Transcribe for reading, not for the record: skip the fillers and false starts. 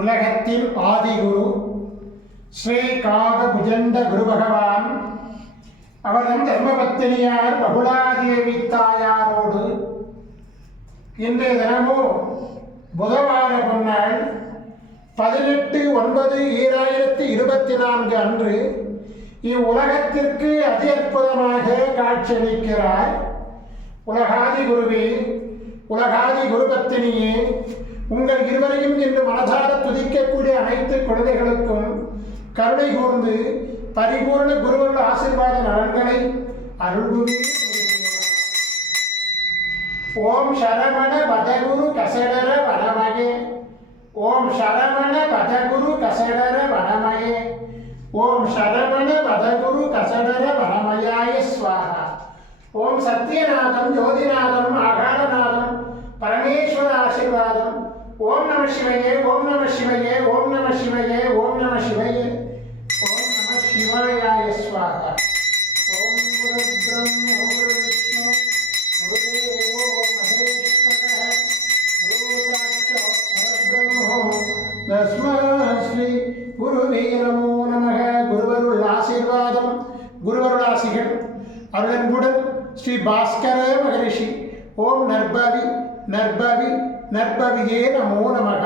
உலகத்தின் ஆதிகுரு ஸ்ரீ காகபுஜண்ட குரு பகவான் அவரது தர்மபத்தினியார் பகுலாதேவி தாயாரோடு இன்றைய தினமும் புதவார பொன்னாள் 18/9/2024 அன்று இவ்வுலகத்திற்கு அதி அற்புதமாக காட்சியளிக்கிறார். உலகாதி குருவே, உலகாதி குருபத்தினியே, உங்கள் இருவரையும் இன்று மனதார துதிக்கக்கூடிய அனைத்து குழந்தைகளுக்கும் கருணை கூர்ந்து பரிபூர்ண குருவருள் ஆசீர்வாத நலன்களை அருள்குவே. ஓம் சரவண பதகுரு கசடர வனமயே, ஓம் சரவண பதகுரு கசடர வனமயே, ஓம் சரவண பதகுரு கசடர வனமயாய ஸ்வாஹா. ஓம் சத்யநாதம் ஜோதிநாதம் ஆகாரநாதம் பரமேஸ்வர ஆசீர்வாதம். ஓம் நம சிவயே, ஓம் நம சிவயே, ஓம் நம சிவயே, ஓம் நம சிவயே, ஓம் நம சிவாயாய ஸ்வாஹா. ஓம் குரு பிரம்ம குரு விஷ்ணு குருதேவோ மகேஸ்வரः குரு சாட்சாத் பரபிரம்மோ தஸ்மை ஸ்ரீ குருவே நமோ நமः. குருவருள் ஆசீர்வாதம், குருவருளாசிகள் அருளன்புடன் ஸ்ரீ பாஸ்கர மகரிஷி. ஓம் நற்பவி நற்பவி நற்பவியே நமோ நமः.